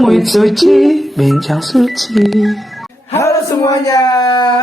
Bincang with Suci, Bincang Suci. Halo semuanya,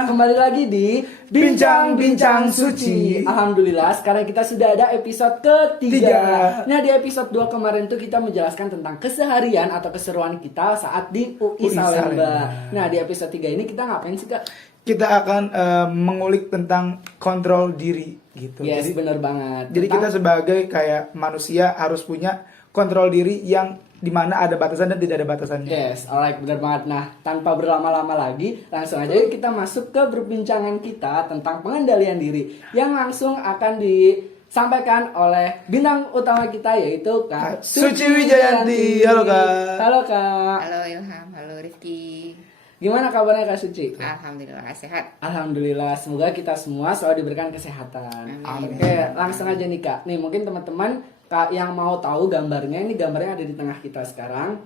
Kembali lagi di Bincang-Bincang Suci. Alhamdulillah sekarang kita sudah ada episode ketiga. Nah di episode 2 kemarin tuh kita menjelaskan tentang keseharian atau keseruan kita saat di UI Salemba. Nah di episode 3 ini kita ngapain sih Kak? Kita akan mengulik tentang kontrol diri gitu. Yes, Jadi, bener banget. jadi kita sebagai kayak manusia harus punya kontrol diri yang dimana ada batasan dan tidak ada batasannya. Yes, alright, benar banget. Nah, tanpa berlama-lama lagi, langsung aja yuk kita masuk ke perbincangan kita tentang pengendalian diri yang langsung akan disampaikan oleh bintang utama kita yaitu Kak Suci Wijayanti. Halo Kak. Halo Kak. Halo Ilham, halo Rifki. Gimana kabarnya Kak Suci? Alhamdulillah sehat. Alhamdulillah, semoga kita semua selalu diberikan kesehatan. Amin. Oke, langsung aja nih Kak. Nih mungkin teman-teman Kak yang mau tahu gambarnya, ini gambarnya ada di tengah kita sekarang.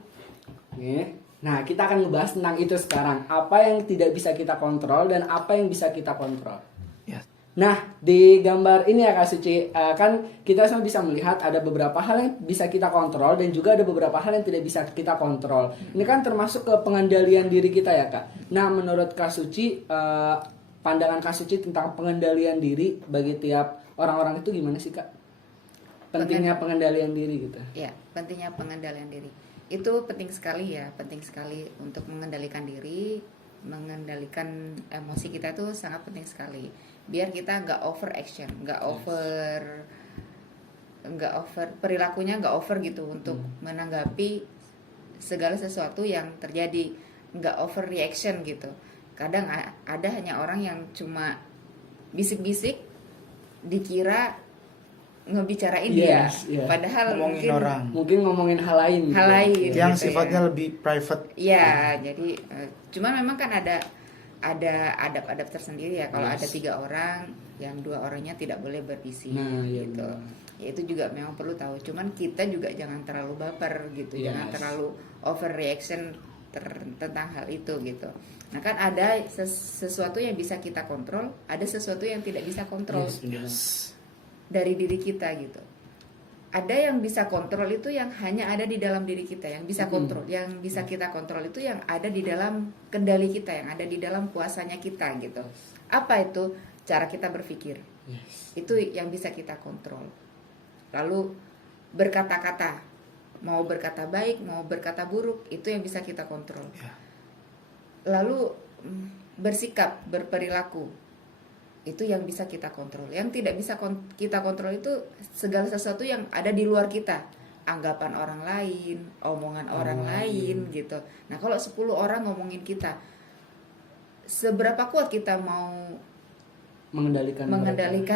Nih. Nah, kita akan ngebahas tentang itu sekarang. Apa yang tidak bisa kita kontrol dan apa yang bisa kita kontrol. Yes. Nah, di gambar ini ya Kak Suci, kan kita semua bisa melihat ada beberapa hal yang bisa kita kontrol dan juga ada beberapa hal yang tidak bisa kita kontrol. Ini kan termasuk ke pengendalian diri kita ya Kak. Nah, menurut Kak Suci, pandangan Kak Suci tentang pengendalian diri bagi tiap orang-orang itu gimana sih Kak? Pentingnya pengendalian diri gitu. Ya, pentingnya pengendalian diri. Itu penting sekali ya, penting sekali untuk mengendalikan diri, mengendalikan emosi kita itu sangat penting sekali. Biar kita nggak over action, nggak over perilakunya nggak over gitu untuk menanggapi segala sesuatu yang terjadi, nggak over reaction gitu. Kadang ada hanya orang yang cuma bisik-bisik dikira ngebicarain dia, padahal mungkin ngomongin hal lain yang gitu sifatnya ya. lebih private. Ya, jadi cuma memang kan ada adab-adab tersendiri ya. Kalau ada 3 orang, yang 2 orangnya tidak boleh berbisik gitu. Ya itu juga memang perlu tahu. Cuman kita juga jangan terlalu baper gitu, jangan terlalu overreaction tentang hal itu gitu. Nah kan ada sesuatu yang bisa kita kontrol, ada sesuatu yang tidak bisa kontrol dari diri kita gitu. Ada yang bisa kontrol itu yang hanya ada di dalam diri kita, yang bisa kontrol, yang bisa kita kontrol itu yang ada di dalam kendali kita, yang ada di dalam kuasanya kita gitu. Apa itu? Cara kita berpikir. Itu yang bisa kita kontrol. Lalu berkata-kata, mau berkata baik, mau berkata buruk, itu yang bisa kita kontrol. Lalu bersikap, berperilaku, itu yang bisa kita kontrol. Yang tidak bisa kita kontrol itu segala sesuatu yang ada di luar kita, anggapan orang lain, omongan orang lain gitu. Nah kalau 10 orang ngomongin kita, seberapa kuat kita mau mengendalikan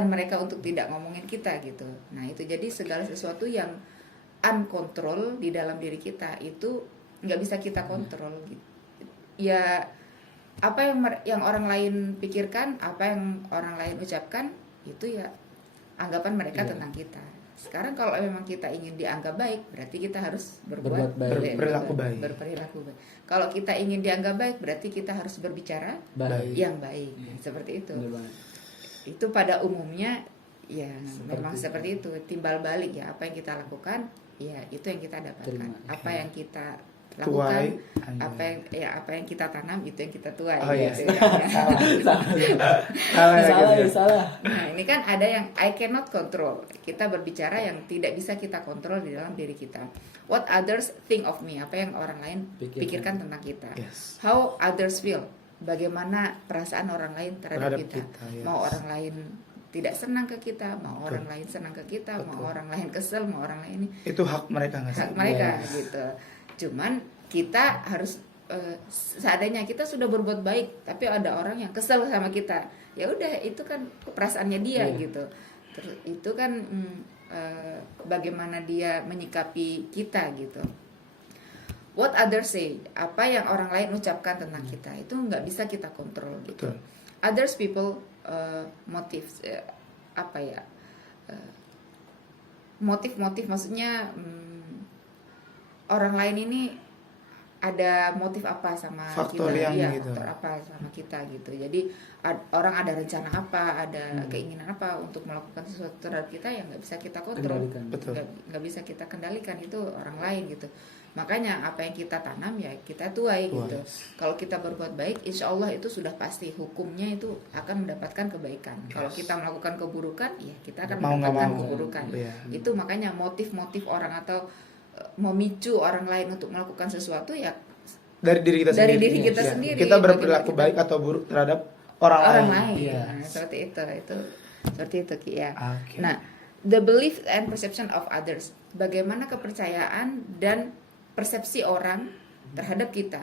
mereka untuk tidak ngomongin kita gitu. Nah itu jadi segala sesuatu yang uncontrol di dalam diri kita itu nggak bisa kita kontrol gitu. Ya apa yang orang lain pikirkan, apa yang orang lain ucapkan, itu ya anggapan mereka tentang kita. Sekarang kalau memang kita ingin dianggap baik, berarti kita harus berperilaku baik. Kalau kita ingin dianggap baik, berarti kita harus berbicara yang baik. Seperti itu. Itu pada umumnya ya memang seperti itu. Timbal balik ya, apa yang kita lakukan, ya itu yang kita dapatkan. Apa yang kita lakukan, apa yang kita tanam itu yang kita tuai. Salah. Nah ini kan ada yang I cannot control. Kita berbicara yang tidak bisa kita kontrol di dalam diri kita. What others think of me, apa yang orang lain pikirkan tentang kita. How others feel, bagaimana perasaan orang lain terhadap kita. Mau orang lain tidak senang ke kita, mau orang lain senang ke kita, mau orang lain kesel, mau orang lain ini. Itu hak mereka nggak sih? Hak mereka gitu. Cuman kita harus seadanya, kita sudah berbuat baik tapi ada orang yang kesel sama kita, ya udah itu kan perasaannya dia gitu. Terus itu kan bagaimana dia menyikapi kita gitu. What others say, apa yang orang lain ucapkan tentang kita itu nggak bisa kita kontrol gitu. Others people motif motif maksudnya orang lain ini ada motif apa sama Faktor kita, yang gitu. faktor apa sama kita gitu. Jadi orang ada rencana apa, ada keinginan apa untuk melakukan sesuatu terhadap kita yang nggak bisa kita kontrol, Kendalikan. Betul. nggak bisa kita kendalikan, itu orang lain gitu. Makanya apa yang kita tanam ya kita tuai gitu. Kalau kita berbuat baik, insya Allah itu sudah pasti hukumnya itu akan mendapatkan kebaikan. Kalau kita melakukan keburukan, ya kita akan Mau nggak mendapatkan mau. keburukan. Iya. Itu makanya motif-motif orang atau memicu orang lain untuk melakukan sesuatu ya Dari diri kita dari sendiri. diri kita Ya. sendiri. Kita berperilaku Bagaimana baik atau buruk terhadap orang orang lain. lain. Iya. Nah, seperti itu seperti itu Ki ya. Oke. Nah, the belief and perception of others. Bagaimana kepercayaan dan persepsi orang terhadap kita.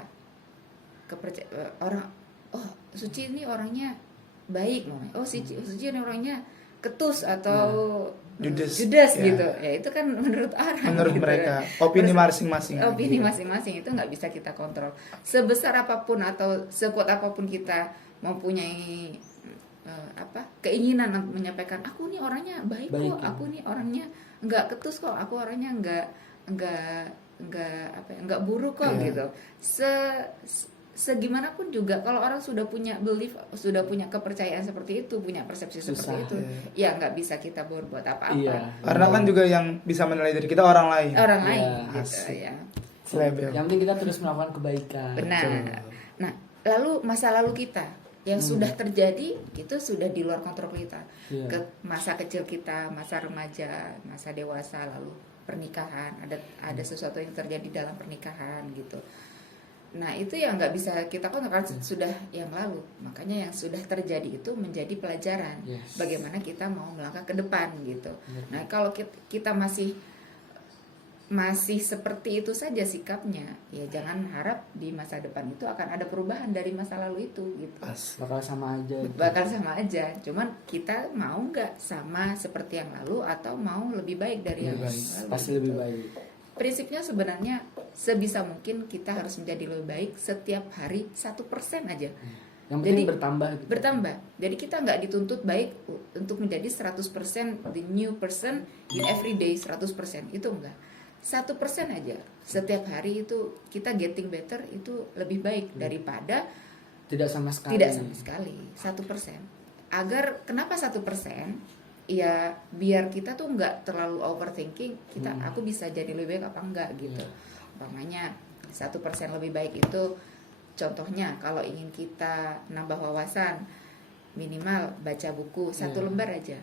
Orang, oh Suci ini orangnya baik, oh Suci ini orangnya ketus atau Judes. Judes Ya. gitu. Ya itu kan menurut orang. Menurut gitu. mereka, opini masing-masing. Opini masing-masing itu nggak bisa kita kontrol. Sebesar apapun atau sekuat apapun kita mempunyai keinginan untuk menyampaikan, aku nih orangnya baik kok, ya. aku nih orangnya nggak ketus kok, aku orangnya nggak buruk kok gitu. Segimanapun juga kalau orang sudah punya belief, sudah punya kepercayaan seperti itu, punya persepsi seperti itu, ya nggak bisa kita berbuat apa-apa. Iya. Karena kan juga yang bisa menilai diri kita orang lain. Orang lain Ya, gitu ya. Label. Yang penting kita terus melakukan kebaikan. Benar. Nah, lalu masa lalu kita yang sudah terjadi itu sudah di luar kontrol kita. Iya. Ke masa kecil kita, masa remaja, masa dewasa, lalu pernikahan, ada sesuatu yang terjadi dalam pernikahan gitu. Nah, itu yang nggak bisa kita kontrol karena sudah yang lalu. Makanya yang sudah terjadi itu menjadi pelajaran. Yes. Bagaimana kita mau melangkah ke depan gitu. Nah, kalau kita masih seperti itu saja sikapnya, ya jangan harap di masa depan itu akan ada perubahan dari masa lalu itu gitu. Bakal sama aja. Bakal sama aja. Cuman kita mau nggak sama seperti yang lalu atau mau lebih baik dari yang lalu. Pasti lebih baik. Prinsipnya sebenarnya sebisa mungkin kita harus menjadi lebih baik setiap hari 1% aja. Yang penting Jadi, bertambah gitu. Bertambah. Jadi kita nggak dituntut baik untuk menjadi 100% the new person in every day 100%. Itu enggak. 1% aja. Setiap hari itu kita getting better itu lebih baik daripada Tidak sama sekali. tidak sama sekali. 1%. Agar kenapa 1%? Ya biar kita tuh nggak terlalu overthinking. Aku bisa jadi lebih baik apa enggak gitu. Umpamanya 1% lebih baik itu, contohnya kalau ingin kita nambah wawasan, minimal baca buku 1 lembar aja.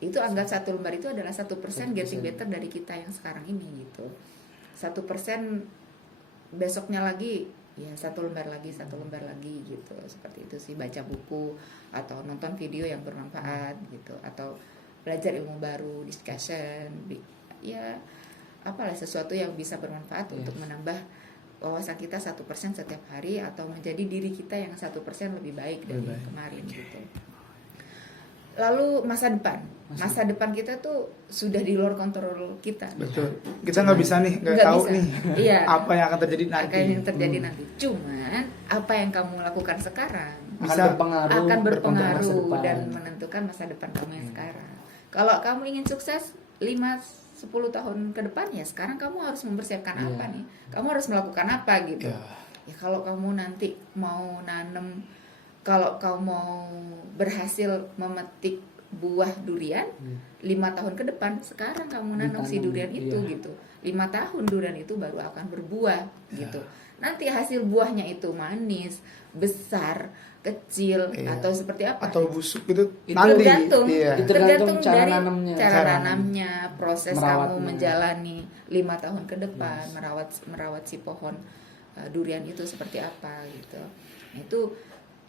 Itu anggap 1 lembar itu adalah 1% getting better dari kita yang sekarang ini gitu. 1% besoknya lagi ya 1 lembar lagi gitu. Seperti itu sih, baca buku atau nonton video yang bermanfaat gitu, atau belajar ilmu baru, discussion, ya apalah sesuatu yang bisa bermanfaat untuk menambah wawasan kita 1% setiap hari, atau menjadi diri kita yang 1% lebih baik dari kemarin gitu. Lalu masa depan kita tuh sudah di luar kontrol kita. Betul. Kita nggak bisa nih, nggak tahu bisa. nih Iya. apa yang akan terjadi nanti. Apa yang terjadi nanti. Cuman apa yang kamu lakukan sekarang Bisa akan berpengaruh masa depan. dan menentukan masa depan kamu yang sekarang. Kalau kamu ingin sukses 5-10 tahun ke depan, ya sekarang kamu harus mempersiapkan apa nih? Kamu harus melakukan apa gitu. Ya kalau kamu nanti mau nanam, kalau kamu mau berhasil memetik buah durian 5 tahun ke depan, sekarang kamu nanam si durian itu gitu. 5 tahun durian itu baru akan berbuah gitu. Nanti hasil buahnya itu manis, besar, kecil, atau seperti apa? Atau busuk itu Tergantung, nanti. tergantung cara dari nanamnya. cara nanamnya, proses kamu Merawatnya. menjalani 5 tahun ke depan, merawat si pohon durian itu seperti apa gitu. Itu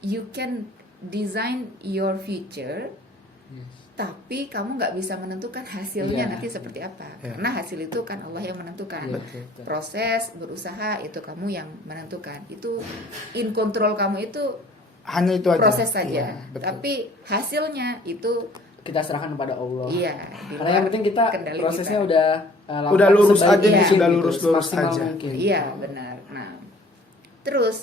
you can design your future, tapi kamu nggak bisa menentukan hasilnya nanti seperti apa, karena hasil itu kan Allah yang menentukan. Proses berusaha itu kamu yang menentukan. Itu in control kamu itu Hanya itu aja. proses saja. Iya, betul. Tapi hasilnya itu Kita serahkan kepada Allah. iya. di Karena yang luar penting kita kendali prosesnya kita. udah Udah lurus sebaik aja nih, mungkin sudah gitu, lurus semaksimal aja. mungkin. Iya benar. Nah, terus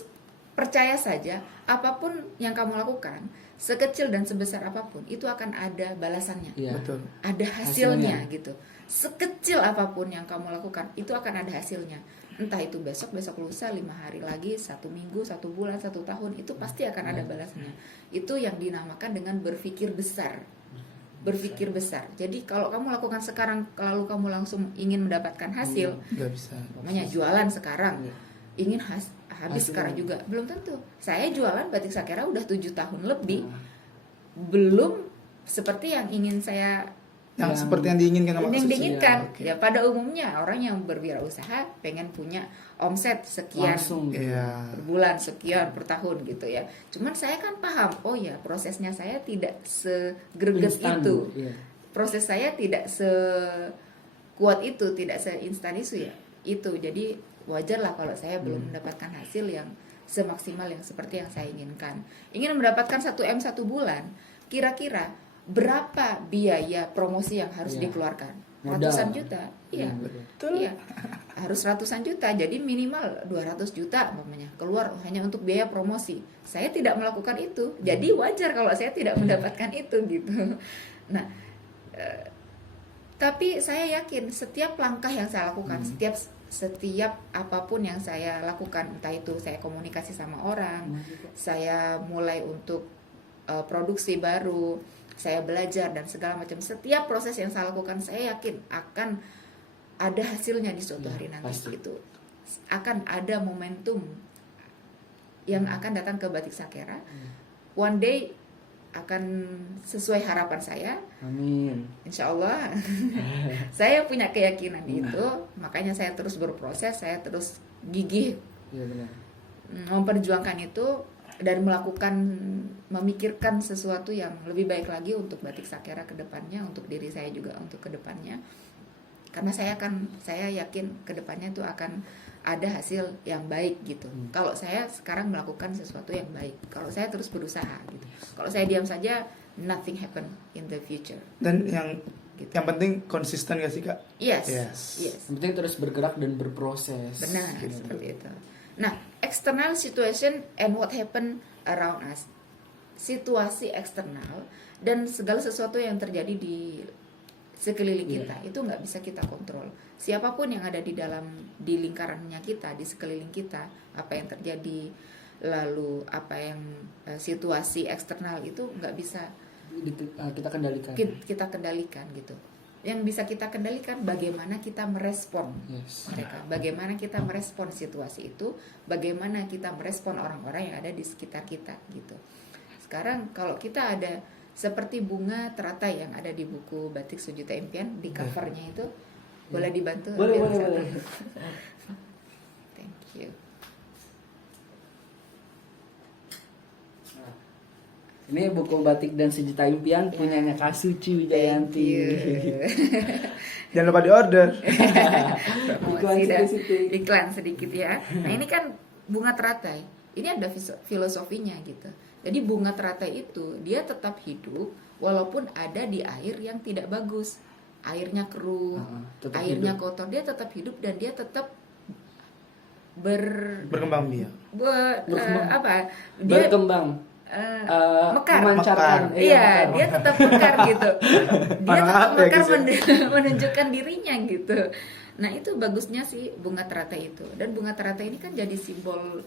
percaya saja apapun yang kamu lakukan, sekecil dan sebesar apapun itu akan ada balasannya. Betul. Ada hasilnya gitu. Sekecil apapun yang kamu lakukan itu akan ada hasilnya. Entah itu besok lusa, 5 hari lagi, 1 minggu, 1 bulan, 1 tahun, itu pasti akan ada balasannya. Itu yang dinamakan dengan berpikir besar. Berpikir besar. Jadi kalau kamu lakukan sekarang lalu kamu langsung ingin mendapatkan hasil, Nggak bisa. namanya jualan sekarang, ingin habis sekarang juga belum tentu. Saya jualan batik Sakera udah 7 tahun lebih, belum seperti yang ingin saya Seperti yang diinginkan sama yang Suci. diinginkan. Oke. Ya pada umumnya orang yang berwirausaha pengen punya omset sekian Langsung. Iya. per bulan, sekian per tahun gitu ya. Cuman saya kan paham, oh ya prosesnya saya tidak segerges Instan. itu. Iya. Proses saya tidak sekuat itu, tidak seinstan itu ya. Itu jadi wajar lah kalau saya belum mendapatkan hasil yang semaksimal yang seperti yang saya inginkan. Ingin mendapatkan 1M 1 bulan, kira-kira berapa biaya promosi yang harus Iya. dikeluarkan? Modal. Ratusan juta. Iya. Betul. Iya. Harus ratusan juta. Jadi minimal 200 juta umpamanya keluar hanya untuk biaya promosi. Saya tidak melakukan itu. Jadi wajar kalau saya tidak mendapatkan itu gitu. Nah, tapi saya yakin setiap langkah yang saya lakukan, setiap apapun yang saya lakukan, entah itu saya komunikasi sama orang, saya mulai untuk produksi baru, saya belajar dan segala macam, setiap proses yang saya lakukan saya yakin akan ada hasilnya di suatu hari nanti. pasti. Itu akan ada momentum yang akan datang ke Batik Sakera. One day akan sesuai harapan saya. Amin. Insya Allah. Saya punya keyakinan itu, makanya saya terus berproses, saya terus gigih Iya benar. memperjuangkan itu dan memikirkan sesuatu yang lebih baik lagi untuk Batik Sakera ke depannya, untuk diri saya juga untuk ke depannya. Karena saya yakin ke depannya itu akan ada hasil yang baik gitu. Kalau saya sekarang melakukan sesuatu yang baik, kalau saya terus berusaha gitu. Kalau saya diam saja, nothing happen in the future. Dan yang Gitu. penting konsisten gak sih Kak? Yes. Yes. Yang penting terus bergerak dan berproses. Benar, Gitu. seperti itu. Nah, external situation and what happen around us. Situasi eksternal dan segala sesuatu yang terjadi di sekeliling kita itu nggak bisa kita kontrol. Siapapun yang ada di lingkarannya kita, di sekeliling kita, apa yang terjadi, lalu apa yang situasi eksternal itu nggak bisa Kita kendalikan. kita kendalikan gitu. Yang bisa kita kendalikan bagaimana kita merespon Yes. mereka, bagaimana kita merespon situasi itu, bagaimana kita merespon orang-orang yang ada di sekitar kita gitu. Sekarang kalau kita ada seperti bunga teratai yang ada di buku Batik Sujuta Impian, di covernya itu boleh dibantu? Boleh. Thank you. Ini buku Batik dan Sejuta Impian punyanya Kak Suci Wijayanti. Thank you. Jangan lupa di order. Promosi dan sedikit. iklan sedikit ya. Nah ini kan bunga teratai. Ini ada filosofinya gitu. Jadi bunga teratai itu dia tetap hidup walaupun ada di air yang tidak bagus. Airnya keruh, tetap airnya hidup. kotor, dia tetap hidup dan dia tetap Berkembang biak. apa? Dia Berkembang. mekar. Memancarkan. Iya, dia tetap mekar gitu. Dia Orang tetap apa ya, mekar guys, menunjukkan dirinya gitu. Nah itu bagusnya sih bunga teratai itu. Dan bunga teratai ini kan jadi simbol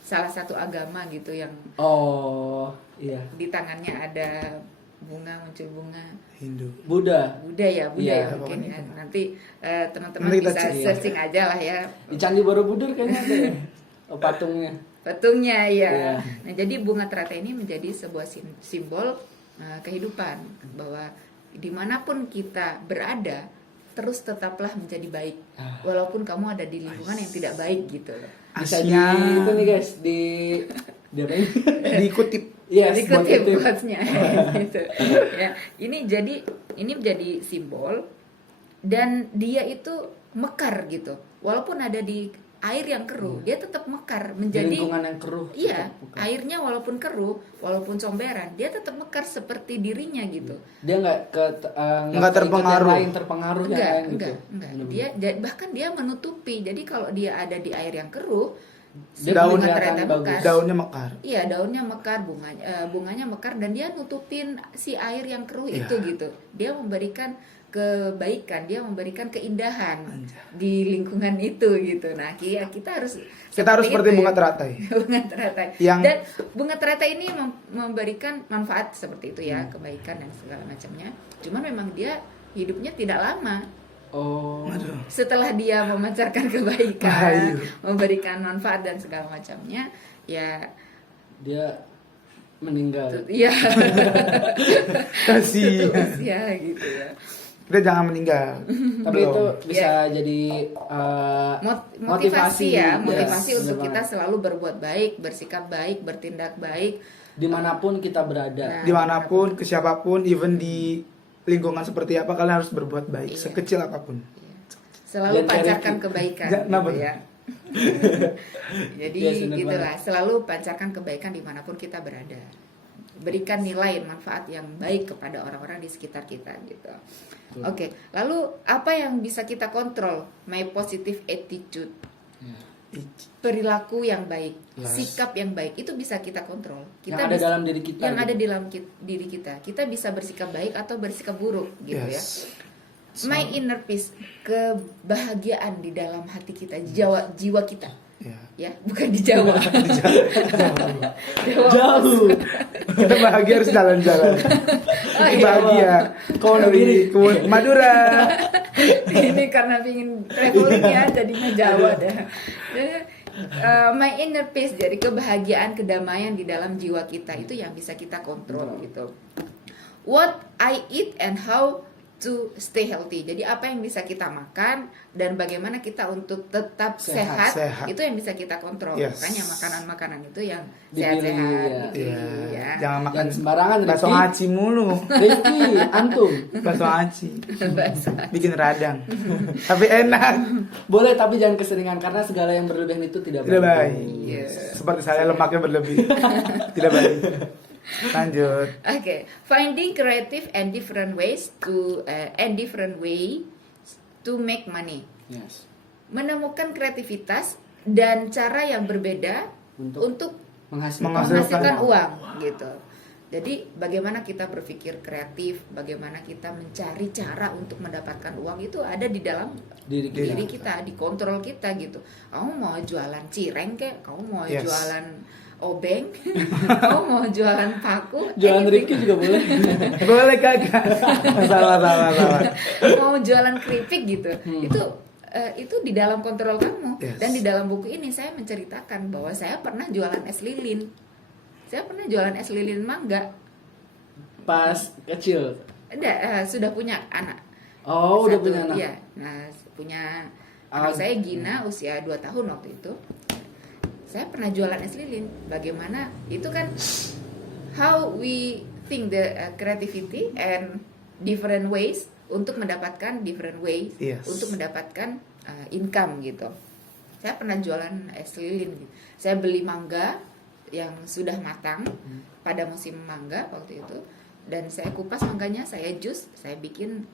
salah satu agama gitu yang Oh, iya. di tangannya ada bunga, muncul bunga. Hindu. Buddha. Buddha ya Iya, mungkin ya. pokoknya. Nanti teman-teman Nanti kita bisa cek. searching aja lah ya Di Candi Borobudur kayaknya ada ya. Patungnya. patungnya ya. Iya. Nah jadi bunga teratai ini menjadi sebuah simbol kehidupan, bahwa dimanapun kita berada terus tetaplah menjadi baik walaupun kamu ada di lingkungan yang tidak baik gitu. Bisa di Asnya. itu nih guys di apa ini? Dikutip. Yes, Dikutip buat quotes-nya gitu. Ya, ini menjadi simbol dan dia itu mekar gitu. Walaupun ada di air yang keruh, dia tetap mekar Di menjadi lingkungan yang keruh. iya, tetap bukan. airnya walaupun keruh, walaupun comberan, dia tetap mekar seperti dirinya gitu. Dia nggak Nggak terpengaruh. terpengaruh yang Enggak, lain enggak, gitu. enggak. Bahkan dia menutupi. Jadi kalau dia ada di air yang keruh, si Dia bunga kelihatan ternyata bagus. mekar. Daunnya mekar. Iya, daunnya mekar, bunganya mekar dan dia nutupin si air yang keruh Iya. itu gitu. Dia memberikan kebaikan, dia memberikan keindahan di lingkungan itu gitu. Nah, kita harus Seperti itu bunga ya. teratai. Bunga teratai. Yang- Dan bunga teratai ini memberikan manfaat seperti itu ya, kebaikan dan segala macamnya. Cuman memang dia hidupnya tidak lama. Oh. Setelah dia memancarkan kebaikan, Bahayu. memberikan manfaat dan segala macamnya, ya Dia meninggal. ya Kasih. usia gitu ya. Kita jangan meninggal. Tapi Belum. itu bisa jadi Motivasi ya, motivasi Yes, untuk benar. kita selalu berbuat baik, bersikap baik, bertindak baik. dimanapun kita berada. Nah, Dimanapun, ke siapapun, even di lingkungan seperti apa, kalian harus berbuat baik, Iya. sekecil apapun. Selalu Dan pancarkan charity. kebaikan Kenapa gitu tuh? ya. Jadi Yes, benar gitulah, selalu pancarkan kebaikan dimanapun kita berada. Berikan nilai manfaat yang baik kepada orang-orang di sekitar kita gitu. Oke, lalu apa yang bisa kita kontrol? My positive attitude, perilaku yang baik, sikap yang baik itu bisa kita kontrol. Kita Yang ada bisa- dalam diri kita. yang gitu. ada di dalam diri kita. Kita bisa bersikap baik atau bersikap buruk gitu ya. Yes. My inner peace, kebahagiaan di dalam hati kita, jiwa kita, Ya. ya, bukan di Jawa. Jawa. Jauh. Kita bahagia harus jalan-jalan. Oh, iya. Bahagia. Dari kebun Madura. Ini karena pingin traveling ya, jadinya Jawa dah. Jadi, my inner peace, jadi kebahagiaan, kedamaian di dalam jiwa kita itu yang bisa kita kontrol gitu. What I eat and how to stay healthy. Jadi apa yang bisa kita makan dan bagaimana kita untuk tetap sehat, Sehat. itu yang bisa kita kontrol. Yes. Makanya makanan-makanan itu yang Dipilih, sehat-sehat ya. gitu Iya. ya. Jangan makan Jangan sembarangan, bakso Rifki. aci mulu. Rifki, antum. Bakso aci. Bahasa. Bikin radang. Tapi enak. Boleh tapi jangan keseringan karena segala yang berlebihan itu tidak Tidak baik. baik. Yes. Seperti saya lemaknya berlebih. Tidak baik. Lanjut. Okay, finding creative and different ways to make money. Yes. Menemukan kreativitas dan cara yang berbeda untuk menghasilkan uang gitu. Jadi bagaimana kita berpikir kreatif, bagaimana kita mencari cara untuk mendapatkan uang itu ada di dalam Diri kita. diri kita, dikontrol kita gitu. Kamu mau jualan cireng kek, kamu mau Yes. jualan obeng, kamu mau jualan paku, Jualan anything. Rifki juga boleh. Boleh kagak? salah. Mau jualan keripik gitu. Itu di dalam kontrol kamu. Yes. Dan di dalam buku ini saya menceritakan bahwa saya pernah jualan es lilin. Saya pernah jualan es lilin mangga. Pas kecil. Sudah punya anak. Oh, udah Satu, punya anak. Iya. Nah, punya anak saya Gina usia 2 tahun waktu itu. Saya pernah jualan es lilin. Bagaimana itu kan how we think the creativity and different ways untuk mendapatkan different ways Yes. untuk mendapatkan income gitu. Saya pernah jualan es lilin gitu. Saya beli mangga yang sudah matang pada musim mangga waktu itu dan saya kupas mangganya, saya jus, saya bikin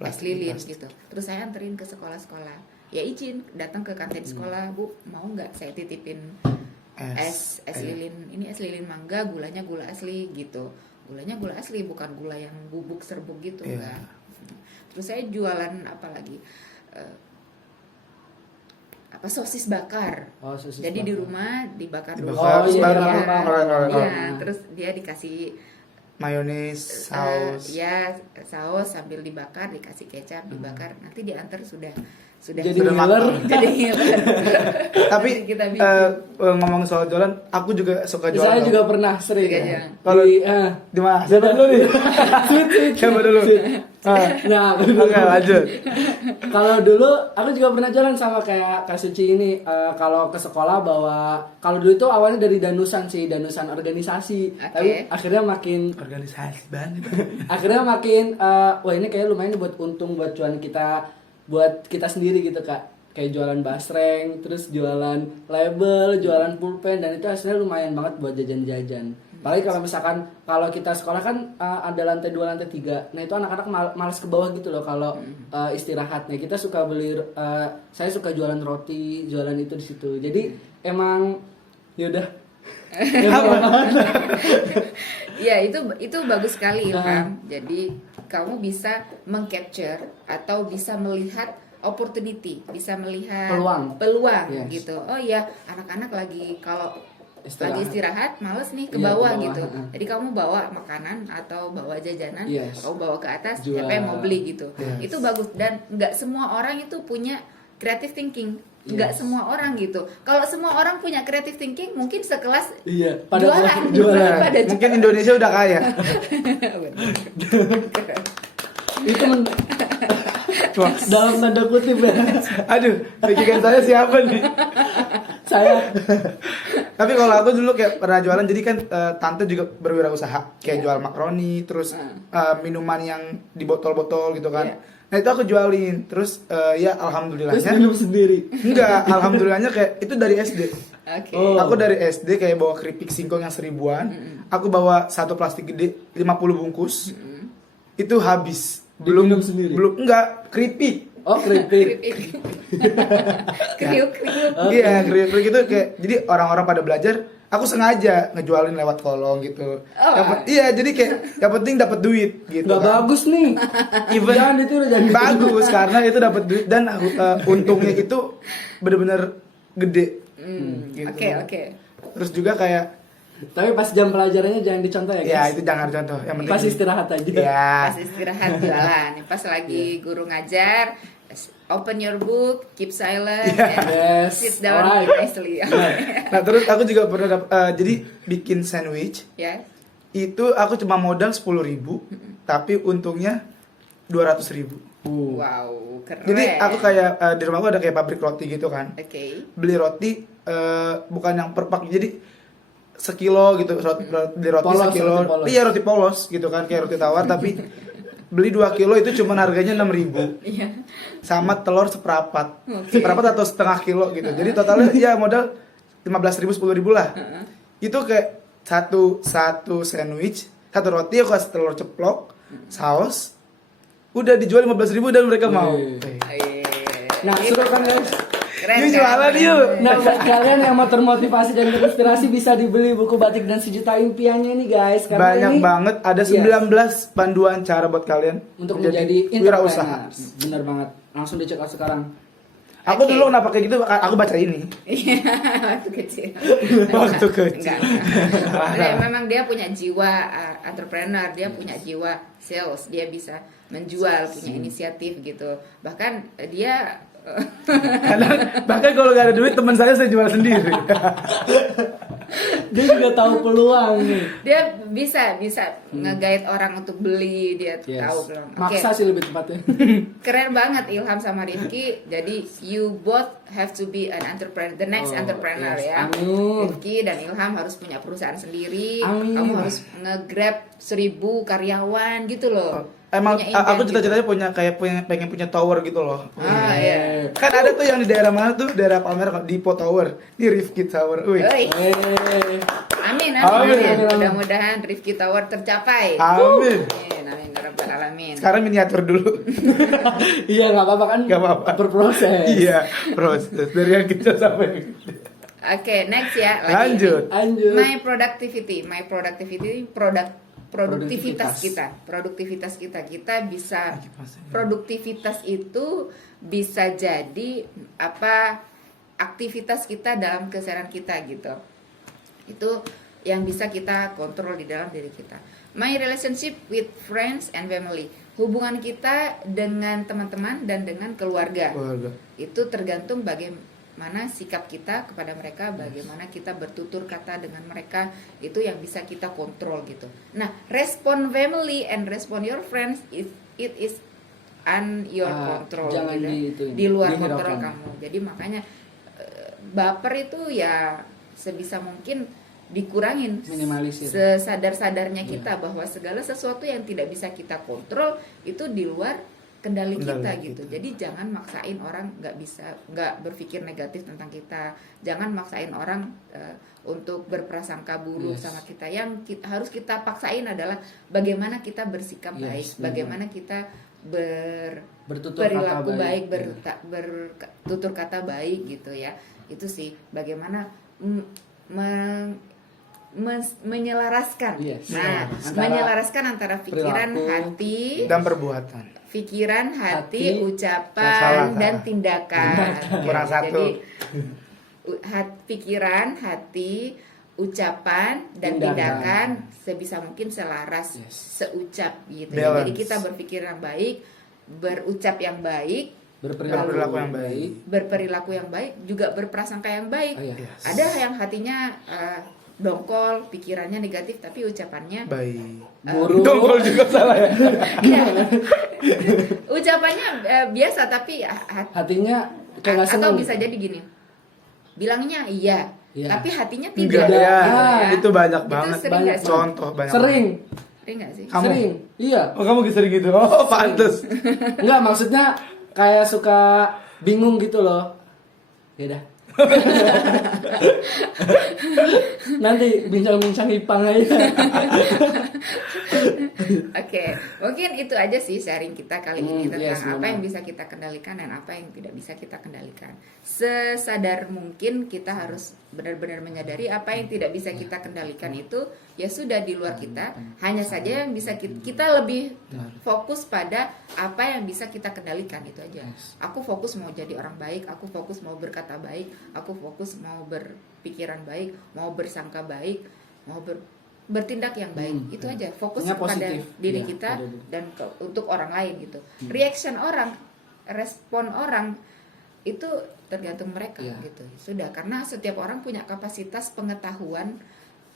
es lilin gitu. Terus saya anterin ke sekolah-sekolah. Ya izin datang ke kantin sekolah, Bu, mau nggak saya titipin es lilin. Ini es lilin mangga, gulanya gula asli gitu. Gulanya gula asli, bukan gula yang bubuk serbuk gitu, Iya. enggak. Terus saya jualan apa lagi? Sosis bakar. Oh, sosis Jadi bakar. di rumah dibakar dulu. Dibakar, terus baru Iya. dibakar. Iya, terus dia dikasih Mayones, saus. ya saus sambil dibakar, dikasih kecap, dibakar, nanti diantar sudah Jadi Sudah ngiler. jadi ngiler. Tapi kita bikin. ngomong soal jualan, aku juga suka jualan. Saya tau. juga pernah sering. Juga ya. jangan. Kalau- Di, Di mana? Siapa dulu nih? Siapa dulu? nah, Oke, lanjut. kalau dulu aku juga pernah jalan sama kayak Kak Suci ini. Kalau ke sekolah bawa, kalau dulu itu awalnya dari danusan sih, danusan organisasi. Oke. Tapi akhirnya makin Organisasi banget. wah ini kayak lumayan buat untung buat cuan kita, buat kita sendiri gitu Kak. kayak jualan basreng, terus jualan label, jualan pulpen, dan itu hasilnya lumayan banget buat jajan-jajan. Apalagi kalau misalkan kalau kita sekolah kan ada lantai 2, lantai 3. Nah, itu anak-anak malas ke bawah gitu loh kalau istirahat. Nah, kita suka beli saya suka jualan roti, jualan itu di situ. Jadi emang yaudah. Ya, itu bagus sekali Ilham. Jadi kamu bisa mengcapture atau bisa melihat opportunity, bisa melihat peluang Yes. gitu. Oh ya, anak-anak lagi kalau lagi istirahat males nih ke Iya, bawah ke bawah, gitu. Jadi kamu bawa makanan atau bawa jajanan, Yes. kamu bawa ke atas, Jual. siapa yang mau beli gitu. Yes. Itu bagus dan nggak semua orang itu punya creative thinking. Nggak Yes. semua orang gitu. Kalau semua orang punya creative thinking, mungkin sekelas Iya, jualan. Mungkin Indonesia udah kaya. itu dalam tanda kutip ya. Aduh, backingan saya siapa nih? Saya Tapi kalau aku dulu kayak pernah jualan, jadi kan tante juga berwirausaha, kayak jual makaroni, terus minuman yang di botol-botol gitu kan. Nah itu aku jualin, terus ya terus alhamdulillahnya. minum sendiri. Enggak, alhamdulillahnya kayak itu dari SD. Oke. Oh. Aku dari SD kayak bawa keripik singkong yang 1000-an. Aku bawa satu plastik gede 50 bungkus. Itu habis. Diminum sendiri? Belum, enggak, keripik. Oh, keripik. Kriuk. Iya, keripik itu kayak jadi orang-orang pada belajar, aku sengaja ngejualin lewat kolong gitu. Iya, jadi kayak yang penting dapat duit gitu. Nggak bagus nih. Even Jangan itu udah jangan. bagus karena itu dapat duit dan untungnya itu bener-bener gede. Gitu. Oke. Terus juga kayak Tapi pas jam pelajarannya jangan dicontoh ya, ya guys. itu jangan contoh. Yang penting Pas istirahat aja. ya. Pas istirahat jualan. Pas lagi guru ngajar, open your book, keep silent, and Yes. sit down Alright. nicely. Nah, terus aku juga pernah jadi bikin sandwich. Ya. Itu aku cuma modal 10.000, tapi untungnya 200.000. Wow, keren. Jadi aku kayak di rumah aku ada kayak pabrik roti gitu kan. Oke. Beli roti bukan yang per pak, jadi sekilo gitu, beli roti Polos, sekilo. roti polos. Iya, roti polos gitu kan, kayak roti tawar tapi beli 2 kilo itu cuma harganya 6.000. Iya. Sama telur seperempat. Seperempat atau setengah kilo gitu. Jadi totalnya ya modal 15.000 10.000 lah. Itu kayak satu sandwich, satu roti aku kasih telur ceplok, saus. Udah dijual 15.000 dan mereka mau. Wih. Nah, seru kan, guys? Keren. Yuk jualan yuk. Nah, kalian yang mau termotivasi dan terinspirasi bisa dibeli buku Batik dan Sejuta Impiannya nih, guys. Karena Banyak ini banget, ada 19 panduan cara buat kalian untuk menjadi wirausaha. entrepreneur. Bener banget. Langsung dicek out sekarang. Aku dulu kenapa kayak gitu, aku baca ini. Iya, waktu kecil. Waktu kecil. Enggak. Memang dia punya jiwa entrepreneur, dia punya jiwa sales, dia bisa menjual, punya inisiatif gitu. Bahkan dia Bahkan kalau gak ada duit, teman saya jual sendiri. Dia juga tahu peluang nih. dia bisa nge-guide orang untuk beli, dia Yes. tahu belum. Maksa sih lebih tepatnya. Keren banget Ilham sama Rifki. Jadi you both have to be an entrepreneur, the next Oh, entrepreneur yes. ya. Amin. Rifki dan Ilham harus punya perusahaan sendiri. Amin. Kamu harus nge-grab 1000 karyawan gitu loh. Emang Punya event aku gitu. cita-citanya pengen punya tower gitu loh. Ah ya. Kan ada tuh yang di daerah mana tuh, daerah Palmerah, Depot Tower, di Rifki Tower. Wih. Oi. Eh, Amin. Amin. Mudah-mudahan Rifki Tower tercapai. Amin. Amin ya rabbal alamin. Sekarang miniatur dulu. Iya, nggak apa-apa kan? Nggak apa-apa. Berproses. Iya, proses dari yang kecil sampai yang gede. Oke, next ya. Lanjut. Lanjut. My productivity, produktivitas kita bisa, produktivitas itu bisa jadi apa, aktivitas kita dalam keseharian kita gitu. Itu yang bisa kita kontrol di dalam diri kita. My relationship with friends and family, hubungan kita dengan teman-teman dan dengan keluarga. Itu tergantung bagaimana sikap kita kepada mereka, bagaimana kita bertutur kata dengan mereka, itu yang bisa kita kontrol gitu. Nah, respon family and respon your friends, it is on your control jangan gitu. di Luar dihiraukan. kontrol kamu. Jadi makanya baper itu ya sebisa mungkin dikurangin, Minimalisir. sesadar-sadarnya kita bahwa segala sesuatu yang tidak bisa kita kontrol itu di luar kendali kita Kendali gitu. kita. Jadi jangan maksain orang nggak berpikir negatif tentang kita. Jangan maksain orang untuk berprasangka buruk sama kita. Yang harus kita paksain adalah bagaimana kita bersikap baik, bagaimana kita Bertutur perilaku kata baik, bertutur kata baik gitu ya. Itu sih bagaimana menyelaraskan. Menyelaraskan antara pikiran, perilaku, hati dan perbuatan. Pikiran, hati, Hati, ucapan salah. dan tindakan. Kurang satu. Jadi pikiran, hati, ucapan dan tindakan sebisa mungkin selaras, seucap gitu. Balance. Jadi kita berpikir yang baik, berucap yang baik, Berperilaku yang baik. berperilaku yang baik, juga berprasangka yang baik. Yes. Ada yang hatinya dongkol, pikirannya negatif tapi ucapannya Baik. Buruk. Dongkol juga salah ya. Iya. Ucapannya biasa tapi Hatinya kayak nggak atau seneng. bisa jadi gini. Bilangnya iya, Iya. tapi hatinya Enggak tidak. ya. Gitu. Itu banyak Itu banget. sering nggak sih? Contoh banyak. Sering. Sering nggak sih? Kamu? Sering. Iya. Oh, kamu sering gitu. Oh, pantes. Enggak, maksudnya kayak suka bingung gitu loh. Ya dah. Nanti bincang-bincang Ipang aja. Oke, mungkin itu aja sih sharing kita kali ini tentang yes, apa benar. yang bisa kita kendalikan dan apa yang tidak bisa kita kendalikan. Sesadar mungkin kita harus benar-benar menyadari apa yang tidak bisa kita kendalikan itu ya sudah di luar kita. Hanya saja yang bisa kita lebih fokus pada apa yang bisa kita kendalikan, itu aja. Aku fokus mau jadi orang baik, aku fokus mau berkata baik, aku fokus mau berpikiran baik, mau bersangka baik, mau bertindak yang baik. Itu aja, fokus Pokoknya pada positif. diri Ya, kita pada diri. dan untuk orang lain gitu. Reaction orang, respon orang itu tergantung mereka gitu. Sudah, karena setiap orang punya kapasitas pengetahuan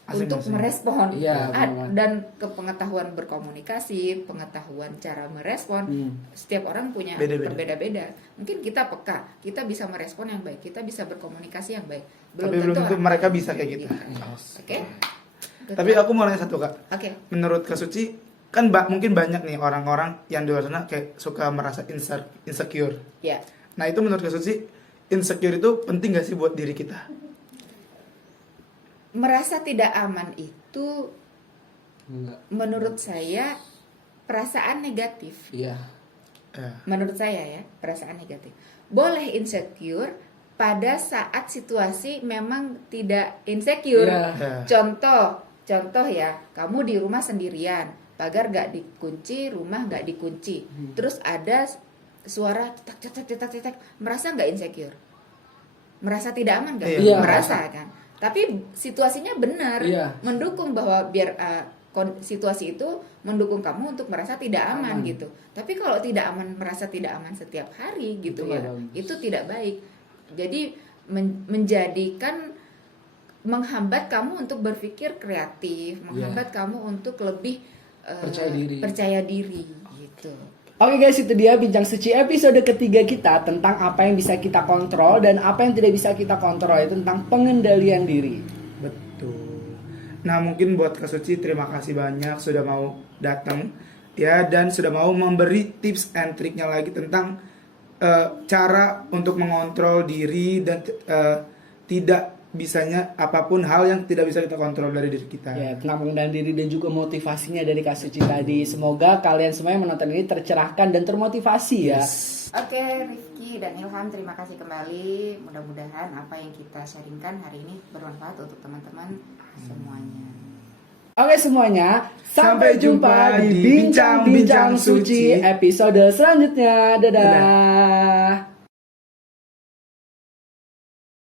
untuk Masing-masing. merespon. Iya, benar. Dan kepengetahuan berkomunikasi, pengetahuan cara merespon, setiap orang punya Beda-beda. berbeda-beda. Mungkin kita peka, kita bisa merespon yang baik, kita bisa berkomunikasi yang baik. Tapi belum tentu orang mereka lain bisa kayak kita. Oke. Tapi aku mau nanya satu, Kak. Oke. Menurut Kak Suci, kan mungkin banyak nih orang-orang yang di luar sana kayak suka merasa insecure. Ya. Nah, itu menurut Kak Suci, insecure itu penting gak sih buat diri kita? Merasa tidak aman itu Enggak. menurut saya perasaan negatif. Iya. Ya. Menurut saya ya, perasaan negatif. Boleh insecure pada saat situasi memang tidak insecure. Iya. Ya. Contoh ya, kamu di rumah sendirian, pagar gak dikunci, rumah gak dikunci. Terus ada suara cetak, merasa gak insecure? Merasa tidak aman gak? Iya. Merasa kan? Tapi situasinya benar, Iya. mendukung bahwa biar situasi itu mendukung kamu untuk merasa tidak aman gitu. Tapi kalau tidak aman, merasa tidak aman setiap hari gitu Itu ya, nggak bagus. itu tidak baik. Jadi menjadikan menghambat kamu untuk berpikir kreatif, menghambat kamu untuk lebih percaya diri gitu. Oke guys, itu dia Bincang Suci episode ketiga kita tentang apa yang bisa kita kontrol dan apa yang tidak bisa kita kontrol, itu tentang pengendalian diri. Betul. Nah, mungkin buat Kak Suci, terima kasih banyak sudah mau datang ya, dan sudah mau memberi tips and triknya lagi tentang cara untuk mengontrol diri dan tidak bisanya apapun hal yang tidak bisa kita kontrol dari diri kita. Ya, tentang pengendalian diri dan juga motivasinya dari Kak Suci tadi. Semoga kalian semua yang menonton ini tercerahkan dan termotivasi ya. Oke, Rifki dan Ilham, terima kasih kembali. Mudah-mudahan apa yang kita sharingkan hari ini bermanfaat untuk teman-teman semuanya. Oke semuanya, sampai jumpa di Bincang-Bincang Bincang-Bincang Suci Suci episode selanjutnya. Dadah.